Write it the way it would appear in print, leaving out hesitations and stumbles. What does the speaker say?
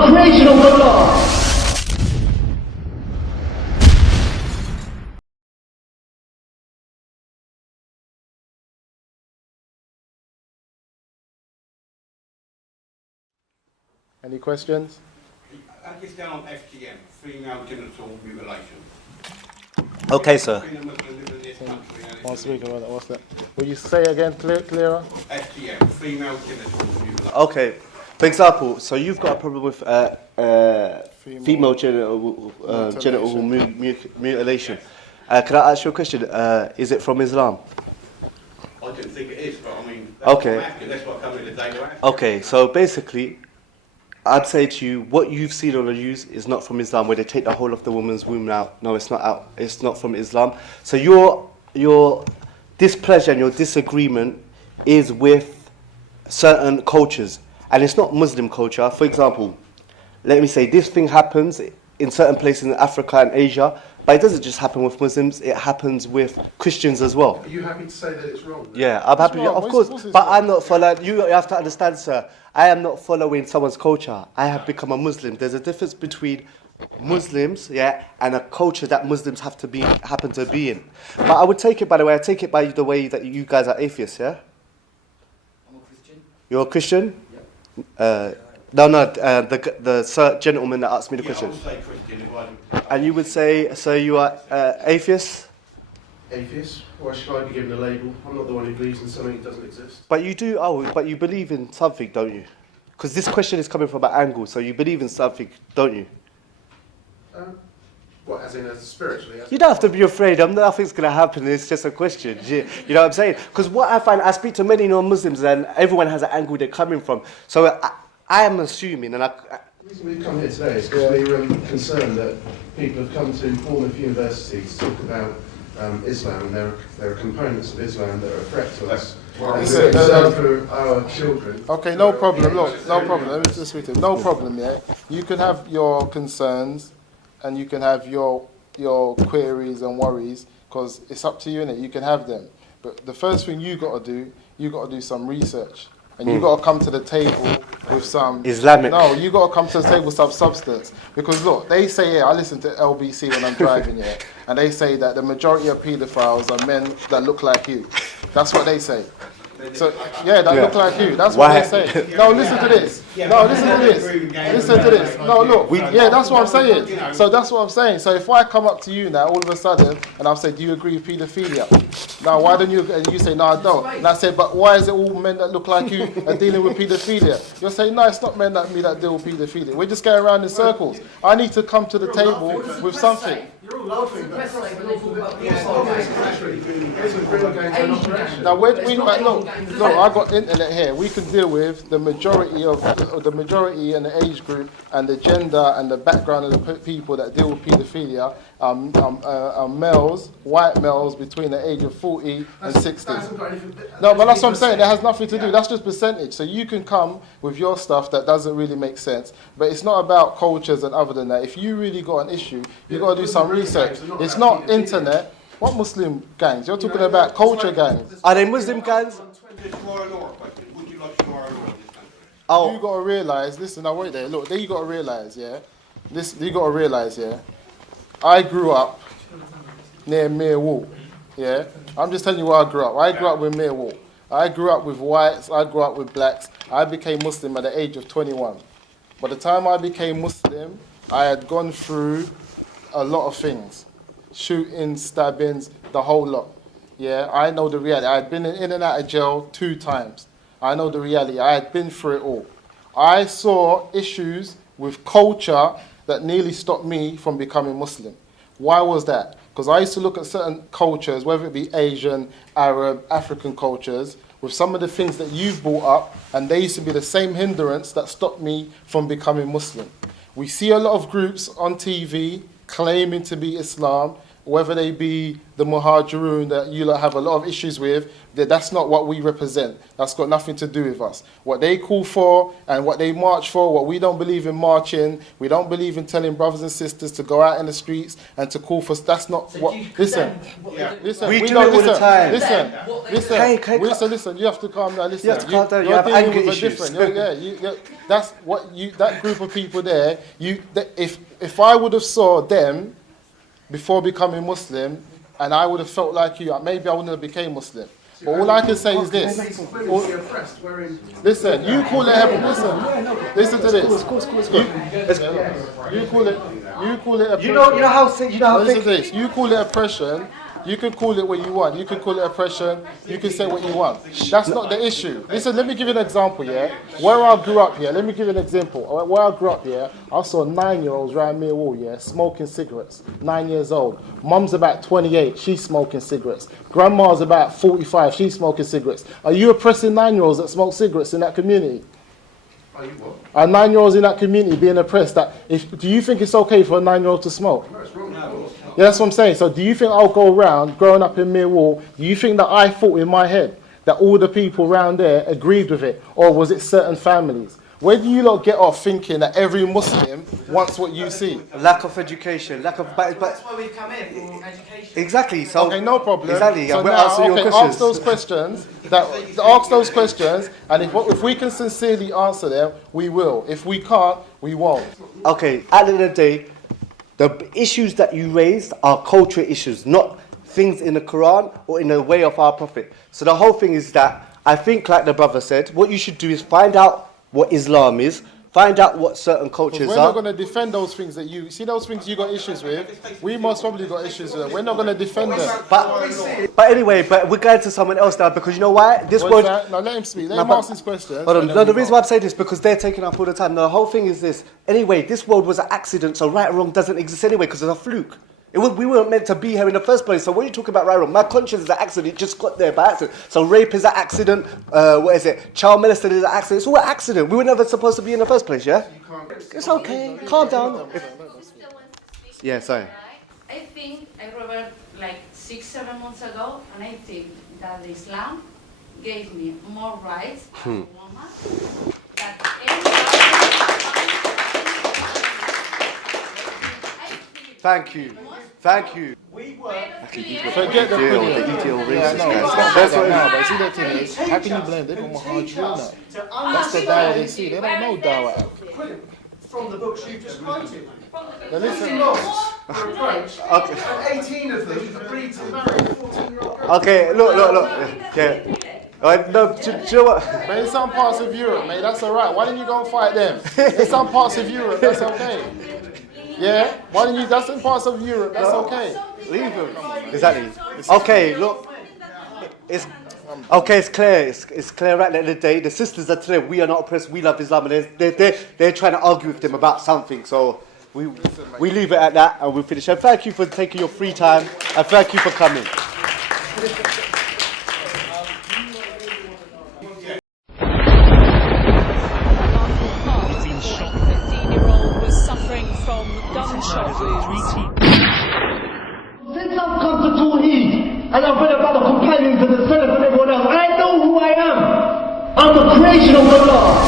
a creation of Allah. Any questions? That is down on FGM, female genital mutilation. Okay, sir. Being a Muslim living in this country and it's One speaker, what's that? Will you say again clearer? FGM, female genital mutilation. Okay. For example, so you've got a problem with female genital mutilation. Can I ask you a question? Is it from Islam? I didn't think it is, but I mean, Okay. That's what come in the day to ask. Okay, so basically, I'd say to you, what you've seen on the news is not from Islam, where they take the whole of the woman's womb out. No, it's not out. It's not from Islam. So your displeasure and your disagreement is with certain cultures, and it's not Muslim culture. For example, let me say this thing happens in certain places in Africa and Asia, but it doesn't just happen with Muslims. It happens with Christians as well. Are you happy to say that it's wrong? Yeah, I'm happy. wrong? Of What's course, this but wrong? I'm not following. You have to understand, sir. I am not following someone's culture. I have become a Muslim. There's a difference between Muslims, yeah, and a culture that Muslims happen to be in. But I would take it, by the way, I take it by the way that you guys are atheists, yeah. I'm a Christian. You're a Christian. Yep. The gentleman that asked me the Yeah, I question. would say Christian if I didn't. And you would say, so you are atheist, Atheist? Why should I be given a label? I'm not the one who believes in something that doesn't exist. but you do. Oh, but you believe in something, don't you? Because this question is coming from an angle. So you believe in something, don't you? What, as in as spiritually? You don't have to be afraid. Nothing's going to happen. It's just a question. You know what I'm saying? Because what I find, I speak to many non-Muslims, and everyone has an angle they're coming from. So I am assuming, and The reason we've come here today is because we're concerned that people have come to Bournemouth University to talk about Islam, and there are components of Islam that are a threat to us. And we're concerned for our children. Okay, no problem. Look, no problem. Let me just speak to him. No problem, yeah. You can have your concerns, and you can have your queries and worries, because it's up to you, innit? You can have them. But the first thing you got to do some research. And you got to come to the table with some... Islamic. No, you got to come to the table with some substance. Because look, they say, I listen to LBC when I'm driving here, and they say that the majority of paedophiles are men that look like you. That's what they say. So, yeah, that look like you. That's what they say. No, listen to this. No, listen to this. Listen to this. No, look. Yeah, that's what I'm saying. So that's what I'm saying. So if I come up to you now, all of a sudden, and I'll say, do you agree with paedophilia? Now, why don't you? And you say, no, I don't. And I say, but why is it all men that look like you are dealing with paedophilia? You're saying, no, it's not men like me that deal with paedophilia. We're just going around in circles. I need to come to the table with something. You're all laughing, but Now, look, I got internet here. We can deal with the majority and the age group and the gender and the background of the people that deal with paedophilia are males, white males between the age of 40 and 60. No, but that's what I'm saying. That has nothing to do. That's just percentage. So you can come with your stuff that doesn't really make sense. But it's not about cultures and other than that. If you really got an issue, you got to do some research. It's not internet. What Muslim gangs? You're talking about culture gangs. Are they Muslim gangs? Just Royal Law question. Would you like Royal Law in this country? Oh, You got to realise, listen, now wait there, look, there you got to realise, yeah? You got to realise, yeah? I grew up near Millwall, yeah? I'm just telling you where I grew up. I grew up with Millwall. I grew up with whites, I grew up with blacks. I became Muslim at the age of 21. By the time I became Muslim, I had gone through a lot of things. Shootings, stabbings, the whole lot. Yeah, I know the reality. I had been in and out of jail 2 times. I know the reality. I had been through it all. I saw issues with culture that nearly stopped me from becoming Muslim. Why was that? Because I used to look at certain cultures, whether it be Asian, Arab, African cultures, with some of the things that you've brought up, and they used to be the same hindrance that stopped me from becoming Muslim. We see a lot of groups on TV claiming to be Islam, whether they be the Muhajirun that you lot have a lot of issues with, that's not what we represent. That's got nothing to do with us. What they call for and what they march for, what we don't believe in marching, we don't believe in telling brothers and sisters to go out in the streets and to call for, that's not what, listen, listen, We do don't, it all the listen, time. listen, listen, Hey, listen, you have to calm down, listen. You have to calm down, you have dealing anger with a issues. different, that's what you, that group of people there, if I would have saw them before becoming Muslim, and I would have felt like you, maybe I wouldn't have became Muslim. But all I can say is this. Listen, you call it, listen to this. You call it oppression. You know how Listen to this. You call it oppression. You can call it what you want. You can call it oppression. You can say what you want. That's not the issue. Listen, let me give you an example, yeah? Where I grew up, yeah? Let me give you an example. Where I grew up, yeah? I saw 9-year-olds around Millwall, yeah? Smoking cigarettes. 9 years old. Mum's about 28. She's smoking cigarettes. Grandma's about 45. She's smoking cigarettes. Are you oppressing 9-year-olds that smoke cigarettes in that community? Are you what? Are 9-year-olds in that community being oppressed? Do you think it's okay for a 9-year-old to smoke? No, it's wrong. Yeah, that's what I'm saying. So do you think I'll go around, growing up in Millwall, do you think that I thought in my head that all the people around there agreed with it? Or was it certain families? Where do you lot get off thinking that every Muslim wants what you see? lack of education, lack of That's why we've come here, for education. exactly. So Okay, no problem. Exactly. So we'll now, answer your okay, questions. ask those questions, and if we can sincerely answer them, we will. If we can't, we won't. Okay, at the end of the day, the issues that you raised are cultural issues, not things in the Quran or in the way of our Prophet. So the whole thing is that I think, like the brother said, what you should do is find out what Islam is, find out what certain cultures We're not are. going to defend those things that you see. Those things you got issues with. We most probably got issues with them. We're not going to defend them. But anyway, but we're going to someone else now because you know why? This What's world. that? Now let him speak. Let No, him but- ask his questions. Hold on. and then No, the we reason go. why I'm saying this is because they're taking up all the time. The whole thing is this. Anyway, this world was an accident, so right or wrong doesn't exist anyway because it's a fluke. We weren't meant to be here in the first place. So what are you talking about right or wrong? My conscience is an accident. It just got there by accident. So rape is an accident. What is it? Child molestation is an accident. It's all an accident. We were never supposed to be in the first place, yeah? It's okay. Calm down. Yeah, sorry. I think I remember like 6-7 months ago, and I think that Islam gave me more rights as a woman than Thank you. Thank you. Forget the Deal, video. the ETL Yeah, racist no, it's guys. not That's that what now, but see the thing is, how can you blame them on Muhajirun now? That's the dawah they see. They don't know dawah. From the books you've just quoted. Now listen. Approach. Okay. And 18 of them agreed to marry a 14-year-old girl. Okay, look. Yeah. No, do you know what? But in some parts of Europe, mate, that's alright. Why didn't you go and fight them? In some parts of Europe, that's okay. Yeah? Why didn't you? That's in parts of Europe, that's okay. Leave him. Exactly. Okay, look. It's clear. It's clear right at the end of the day. The sisters are telling them we are not oppressed. We love Islam, and they're trying to argue with them about something. So we leave it at that, and we'll finish. And thank you for taking your free time, and thank you for coming. The 15-year-old was suffering from gunshot wounds. Since I've come to Tawheed and I've read about the companions and the Salaf and everyone else, I know who I am. I'm the creation of Allah.